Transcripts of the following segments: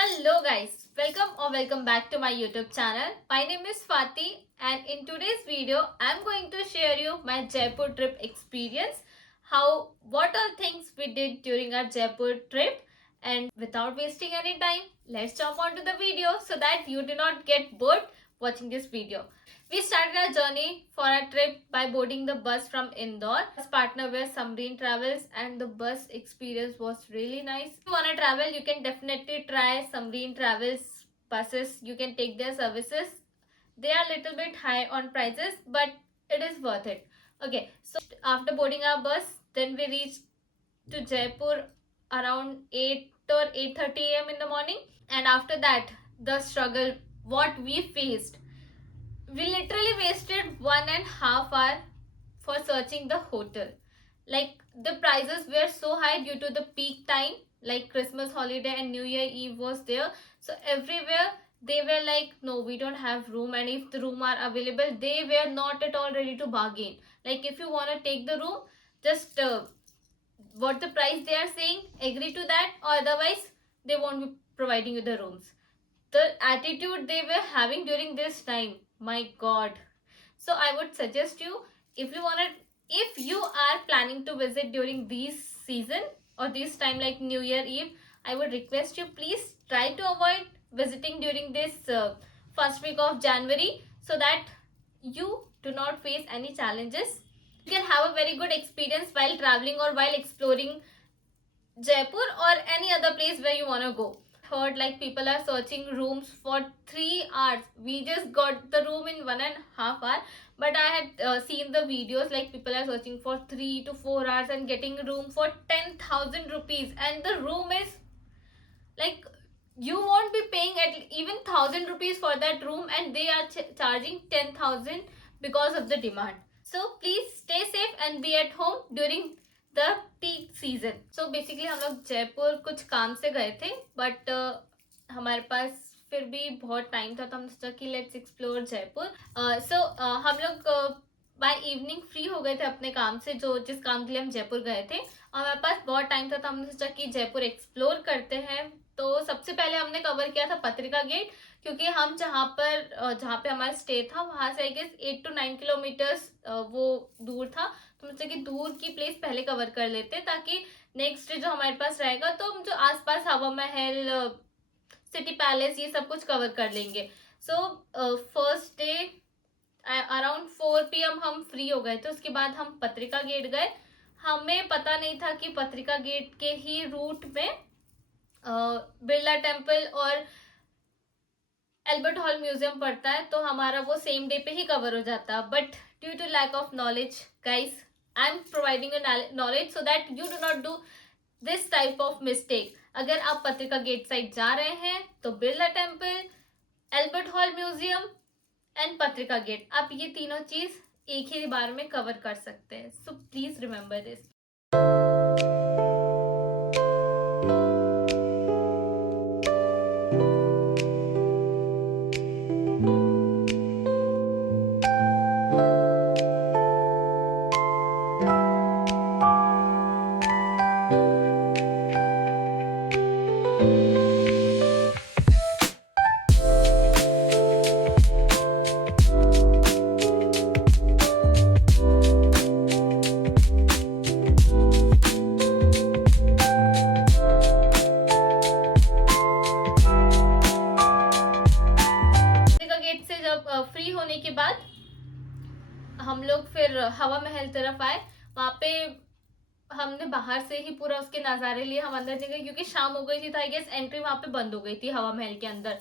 Hello guys, welcome back to my YouTube channel. My name is Swati and in today's video I'm going to share you my Jaipur trip experience. What all things we did during our Jaipur trip, and without wasting any time, let's jump on to the video so that you do not get bored watching this video. We started our journey for our trip by boarding the bus from Indore. As partner were Samreen Travels and the bus experience was really nice. If you want to travel, you can definitely try Samreen Travels buses. You can take their services. They are a little bit high on prices, but it is worth it. Okay, so after boarding our bus, then we reached to Jaipur around 8 or 8:30 a.m. in the morning. And after that, the struggle what we faced, we literally wasted 1.5 hours for searching the hotel. Like the prices were so high due to the peak time, like Christmas holiday and New Year Eve was there. So everywhere they were like, no, we don't have room, and if the room are available, they were not at all ready to bargain. Like if you want to take the room, just what the price they are saying, agree to that, or otherwise they won't be providing you the rooms. The attitude they were having during this time, my god. So I would suggest you, if you are planning to visit during this season or this time like New Year Eve, I would request you, please try to avoid visiting during this first week of January, so that you do not face any challenges. You can have a very good experience while traveling or while exploring Jaipur or any other place where you want to go. Heard like people are searching rooms for 3 hours. We just got the room in 1.5 hour, but I had seen the videos like people are searching for 3 to 4 hours and getting a room for 10,000 rupees, and the room is like, you won't be paying at even 1,000 rupees for that room, and they are charging 10,000 because of the demand. So please stay safe and be at home during the peak season. So basically हम लोग जयपुर कुछ काम से गए थे, but हमारे पास फिर भी बहुत टाइम था, तो हम सोचा कि लेट्स एक्सप्लोर जयपुर. सो हम लोग बाय इवनिंग फ्री हो गए थे अपने काम से, जो जिस काम के लिए हम जयपुर गए थे. हमारे पास बहुत टाइम था, तो हमने सोचा कि जयपुर एक्सप्लोर करते हैं. तो सबसे पहले हमने कवर किया था पत्रिका गेट, क्योंकि हम जहाँ पे हमारा स्टे था वहां से आई गेस 8 to 9 किलोमीटर्स वो दूर था. तो मुझसे कि दूर की प्लेस पहले कवर कर लेते, ताकि नेक्स्ट डे जो हमारे पास रहेगा तो हम जो आसपास हवा महल, सिटी पैलेस, ये सब कुछ कवर कर लेंगे. So first day around 4 PM हम फ्री हो गए थे. उसके बाद हम पत्रिका गेट गए. हमें पता नहीं था कि पत्रिका गेट के ही रूट में बिरला टेम्पल और एल्बर्ट हॉल म्यूजियम पड़ता है, तो हमारा वो सेम डे पे ही कवर हो जाता. But due to lack of knowledge, guys, I am providing knowledge so that you do not do this type of mistake. अगर आप पत्रिका गेट साइड जा रहे हैं तो Birla temple, Albert Hall museum and Patrika gate, आप ये तीनों चीज एक ही बार में कवर कर सकते हैं. So please remember this. Free होने के बाद हम लोग फिर हवा महल तरफ आए. वहां पे हमने बाहर से ही पूरा उसके नज़ारे लिए. हम अंदर नहीं गए क्योंकि शाम हो गई थी, तो आई गेस एंट्री वहां पे बंद हो गई थी हवा महल के अंदर.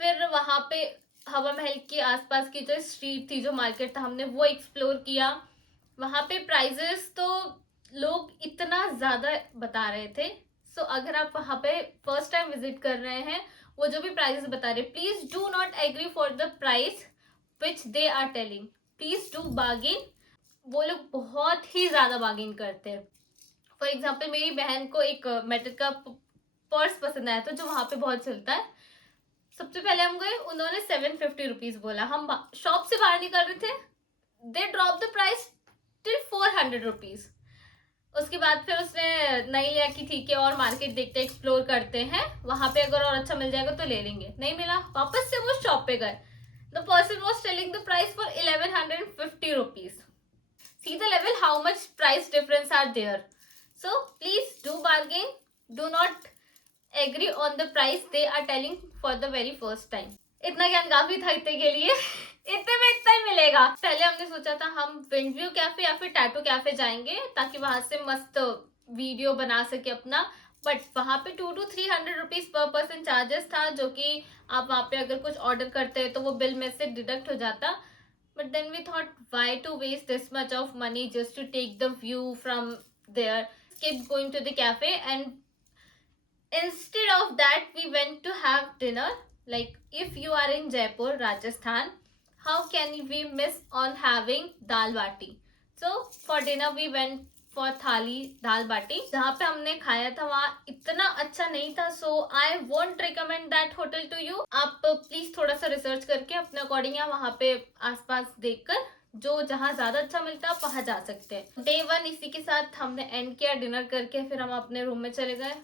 फिर वहां पे हवा महल के आसपास की जो स्ट्रीट थी, जो मार्केट था, हमने वो एक्सप्लोर किया. वहां पे प्राइजेस तो लोग इतना ज़्यादा बता रहे थे. सो अगर आप वहां पे फर्स्ट टाइम विजिट कर रहे हैं, वो जो भी प्राइजेस बता रहे, please do not agree for the price which they are telling. Please do bargain. वो लोग बहुत ही ज्यादा बार्गेन करते हैं. फॉर एग्जाम्पल, मेरी बहन को एक मेटल का पर्स पसंद आया था, जो वहां पे बहुत चलता है. सबसे पहले हम गए, उन्होंने 750 रुपीज बोला. हम शॉप से बाहर निकल रहे थे, they drop the price till 400 rupees. उसके बाद फिर उसने नहीं लिया कि ठीक है और मार्केट देखते एक्सप्लोर करते हैं, वहां पे अगर और अच्छा मिल जाएगा तो ले लेंगे। नहीं मिला, वापस से वो शॉप पे गए। The person was telling the price for 1150 rupees. See the level how much price difference are there. So please do bargain. Do not agree on the price they are telling for the very first time. इतना ज्ञान काफी था इतने के लिए। इतने में इतना ही मिलेगा। पहले हमने सोचा था हम विंड व्यू कैफे या फिर टैटू कैफे जाएंगे ताकि वहां से मस्त वीडियो बना सके अपना, बट वहां पे 200 to 300 rupees per person charges था, जो कि आप वहां पे अगर कुछ ऑर्डर करते हैं तो वो बिल में से डिडक्ट हो जाता। But then we thought, why to waste this much of money just to take the view from there? Skip going to the cafe, and instead of that, we went to have dinner. Like, if you are in Jaipur, Rajasthan, how can we miss on having dal bati? So for dinner, we went for थाली दाल बाटी, जहाँ पे हमने खाया था वहाँ इतना अच्छा नहीं था। So I won't recommend that hotel to you. आप प्लीज थोड़ा सा रिसर्च करके अपने अकॉर्डिंग या वहाँ पे आसपास देखकर जो जहाँ ज्यादा अच्छा मिलता है आप वहाँ जा सकते हैं। डे 1 इसी के साथ हमने एंड किया। डिनर करके फिर हम अपने रूम में चले गए।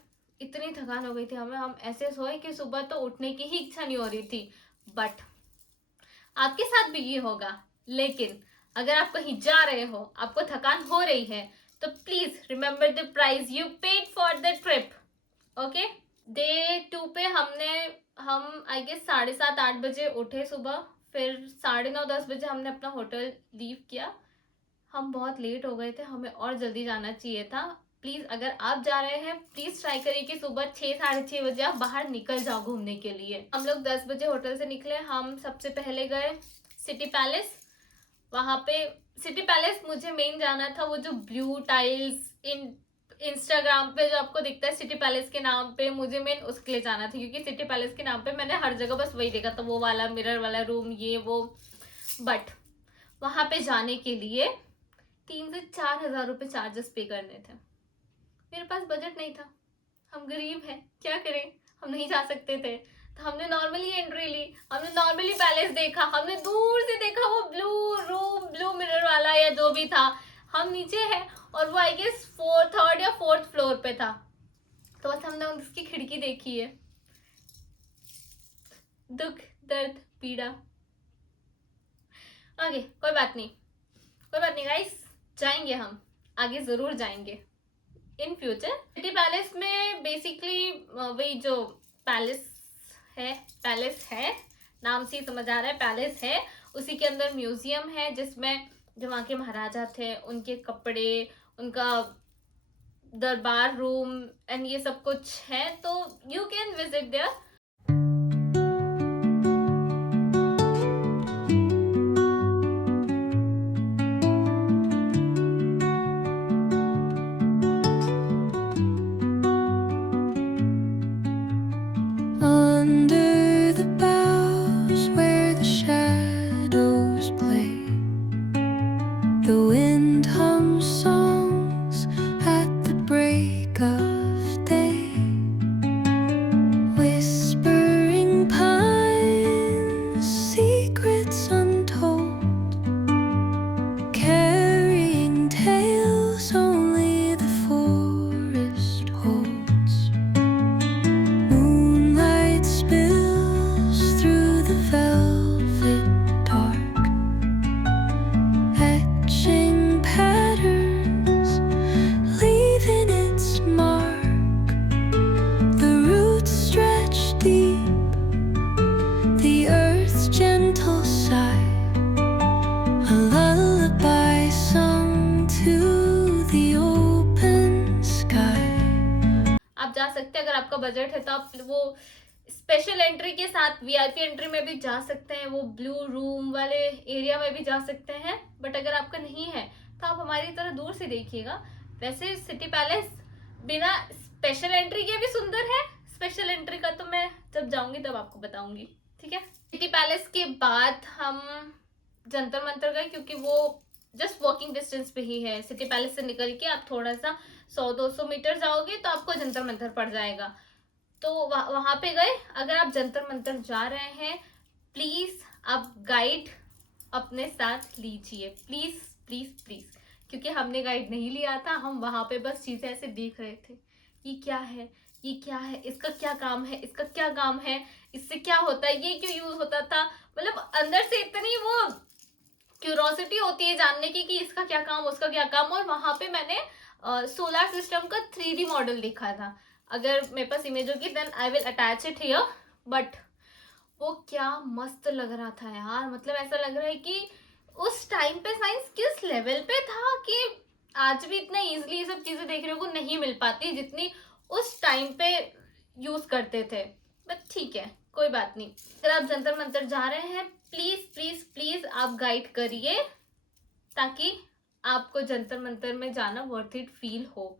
इतनी थकान हो गई थी हमें, हम ऐसे सोए कि सुबह तो उठने की ही इच्छा नहीं हो रही थी। बट आपके साथ भी ये होगा, लेकिन अगर आप कहीं जा रहे हो, आपको थकान हो रही है, तो please remember the price you paid for the trip. Okay, day 2 पे हम आई गेस 7:30-8 बजे उठे सुबह। फिर 9:30-10 बजे हमने अपना होटल लीव किया। हम बहुत लेट हो गए थे, हमें और जल्दी जाना चाहिए था। प्लीज अगर आप जा रहे हैं प्लीज ट्राई करिए कि सुबह 6-6:30 बजे आप बाहर निकल जाओ घूमने के लिए। हम लोग 10 बजे होटल से निकले। हम सबसे पहले गए सिटी पैलेस। वहां पे सिटी पैलेस मुझे मेन जाना था, वो जो ब्लू टाइल्स इंस्टाग्राम पे जो आपको दिखता है सिटी पैलेस के नाम पे, मुझे मेन उसके लिए जाना था, क्योंकि सिटी पैलेस के नाम पे मैंने हर जगह बस वही देखा था, वो वाला मिरर वाला रूम ये वो। बट वहां पे जाने के लिए 3 से 4 हजार रुपए चार्जेस पे करने थे। मेरे पास बजट नहीं था, हम गरीब हैं, क्या करें, हम नहीं जा सकते थे। तो हमने नॉर्मली एंट्री ली, हमने नॉर्मली पैलेस देखा, हमने दूर से देखा वो ब्लू रूम, ब्लू मिरर वाला या जो भी था। हम नीचे हैं और वो आई गेस 3rd या 4th फ्लोर पे था। तो बस हमने उसकी खिड़की देखी है। दुख दर्द पीड़ा। ओके, कोई बात नहीं, कोई बात नहीं गाइस, जाएंगे हम आगे, जरूर जाएंगे इन फ्यूचर। सिटी पैलेस में बेसिकली वही जो पैलेस है, नाम से ही समझ आ रहा है पैलेस है। उसी के अंदर म्यूजियम है जिसमें जो वहाँ के महाराजा थे उनके कपड़े, उनका दरबार रूम एंड ये सब कुछ है। तो you can visit there. Under the boughs where the shadows play, the wind hums songs at the break of day, whispering pines, secrets untold, carrying tales only the forest holds. Moonlight spills through the velvet dark, etching patterns, leaving its mark. The roots stretch deep, the earth's gentle sigh, a lullaby sung to the open sky. आप जा सकते हैं, अगर आपका budget है तो आप वो स्पेशल एंट्री के साथ वीआईपी एंट्री में भी जा सकते हैं, वो ब्लू रूम वाले एरिया में भी जा सकते हैं। बट अगर आपका नहीं है तो आप हमारी तरह दूर से देखिएगा। वैसे सिटी पैलेस बिना स्पेशल एंट्री के भी सुंदर है। स्पेशल एंट्री का तो मैं जब जाऊंगी तब आपको बताऊंगी, ठीक है। सिटी पैलेस के बाद हम जंतर मंतर गए, क्योंकि वो जस्ट वॉकिंग डिस्टेंस पे ही है। सिटी पैलेस से निकल के आप थोड़ा सा 100-200 मीटर जाओगे तो आपको जंतर मंतर पड़ जाएगा। तो वहां पे गए। अगर आप जंतर मंतर जा रहे हैं प्लीज आप गाइड अपने साथ लीजिए, प्लीज प्लीज प्लीज, क्योंकि हमने गाइड नहीं लिया था, हम वहां पे बस चीजें ऐसे देख रहे थे, ये क्या है, ये क्या है, इसका क्या काम है, इसका क्या काम है, इससे क्या होता है, ये क्यों यूज होता था। मतलब अंदर से इतनी वो क्यूरोसिटी होती है जानने की कि इसका क्या काम, उसका क्या काम। और वहां पे मैंने सोलर सिस्टम का 3D मॉडल देखा था। अगर मेरे पास इमेज होगी then I will attach it here. But वो क्या मस्त लग रहा था यार, मतलब ऐसा लग रहा है कि उस टाइम पे साइंस किस लेवल पे था कि आज भी इतना इजीली ये सब चीजें देखने को नहीं मिल पाती जितनी उस टाइम पे यूज करते थे। बट ठीक है, कोई बात नहीं। अगर आप जंतर मंतर जा रहे हैं, प्लीज प्लीज प्लीज आप गाइड करिए, ताकि आपको जंतर मंतर में जाना वर्थ इट फील हो।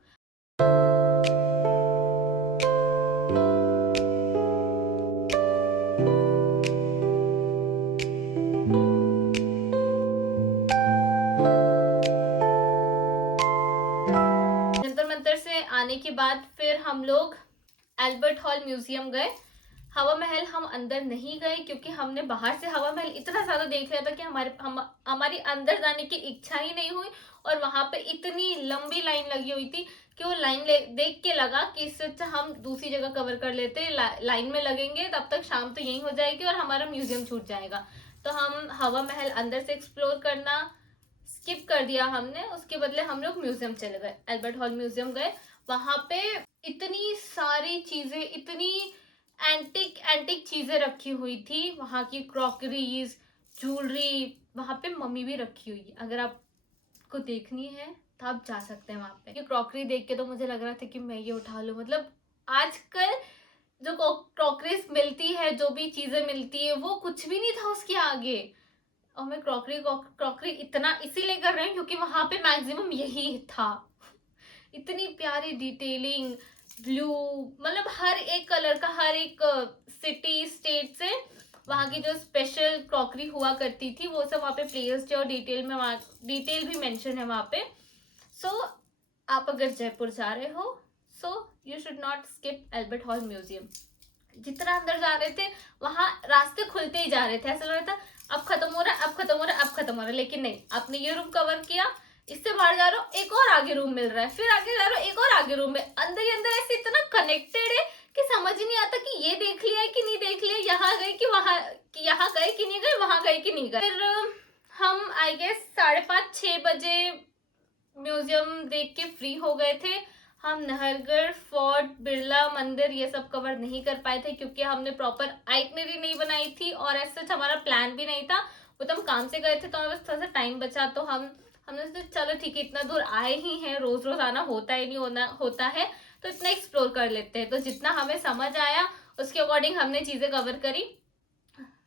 जंतर मंतर से आने के बाद फिर हम लोग एल्बर्ट हॉल म्यूजियम गए। हवा महल हम अंदर नहीं गए क्योंकि हमने बाहर से हवा महल इतना ज्यादा देख लिया था कि हमारी अंदर जाने की इच्छा ही नहीं हुई। और वहां पे इतनी लंबी लाइन लगी हुई थी कि वो लाइन देख के लगा कि इससे अच्छा हम दूसरी जगह कवर कर लेते। लाइन में लगेंगे तब तक शाम तो यही हो जाएगी और हमारा म्यूजियम छूट जाएगा। तो हम हवा महल अंदर से एक्सप्लोर करना स्किप कर दिया हमने। उसके बदले हम लोग म्यूजियम चले गए, एल्बर्ट हॉल म्यूजियम गए। वहां पे इतनी सारी चीजें, इतनी एंटिक एंटिक चीजें रखी हुई थी। वहां की क्रॉकरीज, ज्वेलरी, वहां पे मम्मी भी रखी हुई है। अगर आपको देखनी है तो आप जा सकते हैं वहां पे। ये क्रॉकरी देख के तो मुझे लग रहा था कि मैं ये उठा लूं। मतलब आजकल जो क्रॉकरीज मिलती है, जो भी चीजें मिलती है, वो कुछ भी नहीं था उसके आगे। और मैं क्रॉकरी इतना इसीलिए कर रही हूँ क्योंकि वहां पे मैक्सिमम यही था। इतनी प्यारी डिटेलिंग, ब्लू, मतलब हर एक कलर का, हर एक सिटी स्टेट से वहां की जो स्पेशल क्रॉकरी हुआ करती थी वो सब वहां पे प्लेस थे और डिटेल भी मेंशन है वहां पे। सो आप अगर जयपुर जा रहे हो so you should not skip Albert Hall museum. जितना अंदर जा रहे थे वहां रास्ते खुलते ही जा रहे थे, ऐसा लग रहा था अब खत्म हो रहा है, अब खत्म हो रहा है, अब खत्म हो रहा है। लेकिन नहीं, आपने ये रूम कवर किया, इससे बाहर जा रहे हो एक और आगे रूम मिल रहा है, फिर आगे जा रहे हो एक और आगे रूम में, अंदर ही अंदर ऐसे इतना कनेक्टेड है कि समझ ही नहीं आता कि ये देख लिया है कि नहीं देख लिया, यहाँ गए कि वहां, कि यहाँ गए कि नहीं गए, वहां गए कि नहीं गए। फिर हम आई गेस 5:30-6 बजे म्यूजियम देख के फ्री हो गए थे। हम नहरगढ़ फोर्ट, बिरला मंदिर ये सब कवर नहीं कर पाए थे क्योंकि हमने प्रॉपर आइटनरी नहीं बनाई थी और ऐसा हमारा प्लान भी नहीं था। वो तो हम काम से गए थे तो हमें बस थोड़ा सा टाइम बचा, तो हमने सोचा चलो ठीक है, इतना दूर आए ही हैं, रोज रोज आना होता ही नहीं होता है, तो इतना एक्सप्लोर कर लेते हैं। तो जितना हमें समझ आया उसके अकॉर्डिंग हमने चीजें कवर करी।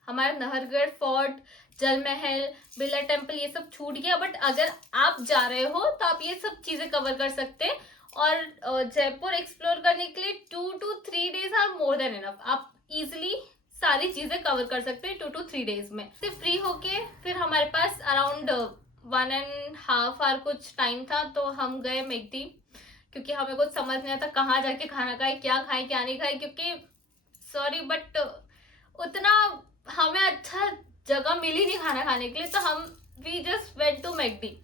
हमारा नहरगढ़ फोर्ट, जल महल, बिरला टेम्पल ये सब छूट गया। बट अगर आप जा रहे हो तो आप ये सब चीजें कवर कर सकते हैं। और जयपुर एक्सप्लोर करने के लिए 2 to 3 days are more than enough. आप इजिली सारी चीजें कवर कर सकते हैं 2 to 3 डेज में। से फ्री होके फिर हमारे पास अराउंड 1.5 आवर कुछ टाइम था, तो हम गए मैकडी क्योंकि हमें कुछ समझ नहीं आता कहाँ जाके खाना खाए, क्या खाए क्या नहीं खाए। क्योंकि सॉरी बट उतना हमें अच्छा जगह मिली नहीं खाना खाने के लिए, तो हम we just went to McD.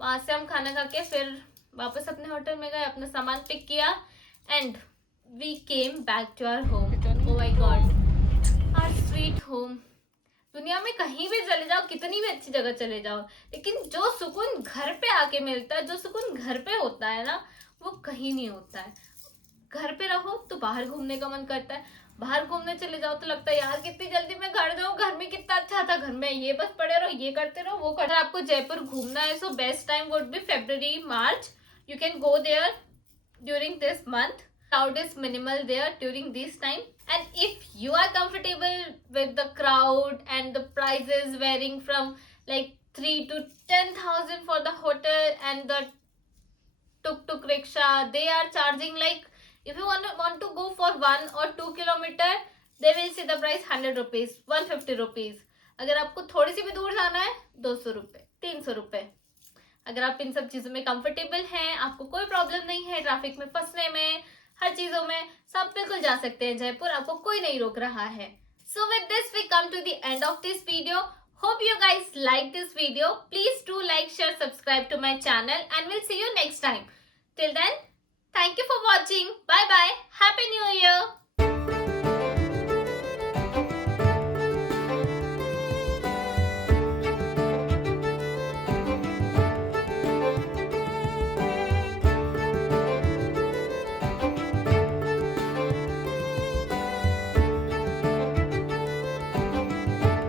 वहां से हम खाना खा के फिर वापस अपने होटल में गए, अपना सामान पिक किया and we came back to our home. Oh my God, our sweet home. दुनिया में कहीं भी चले जाओ, कितनी भी अच्छी जगह चले जाओ, लेकिन जो सुकून घर पे आके मिलता है, जो सुकून घर पे होता है ना, वो कहीं नहीं होता है। घर पे रहो तो बाहर घूमने का मन करता है, बाहर घूमने चले जाओ तो लगता है यार कितनी जल्दी मैं घर जाऊँ, घर में कितना अच्छा था, घर में ये बस पड़े रहो, ये करते रहो, वो करते रहो। आपको जयपुर घूमना है so best time would be February, March. You can go there during this month. Crowd is minimal there during this time. And if you are comfortable with the crowd and the prices varying from like 3 to 10,000 for the hotel and the tuk-tuk rickshaw, they are charging like, if you want to go for 1 or 2 kilometer, they will say the price 100 rupees, 150 rupees. अगर आपको थोड़ी सी भी दूर जाना है 200 रुपए, 300 रुपए। अगर आप इन सब चीजों में कंफर्टेबल हैं, आपको कोई प्रॉब्लम नहीं है ट्रैफिक में फंसने में, हर चीजों में, सब बिल्कुल जा सकते हैं जयपुर, आपको कोई नहीं रोक रहा है। So with this we come to the end of this video. Hope you guys like this video. Please do like, share, subscribe to my channel, and we'll see you next time. Till then, thank you for watching. Bye bye. Happy New Year.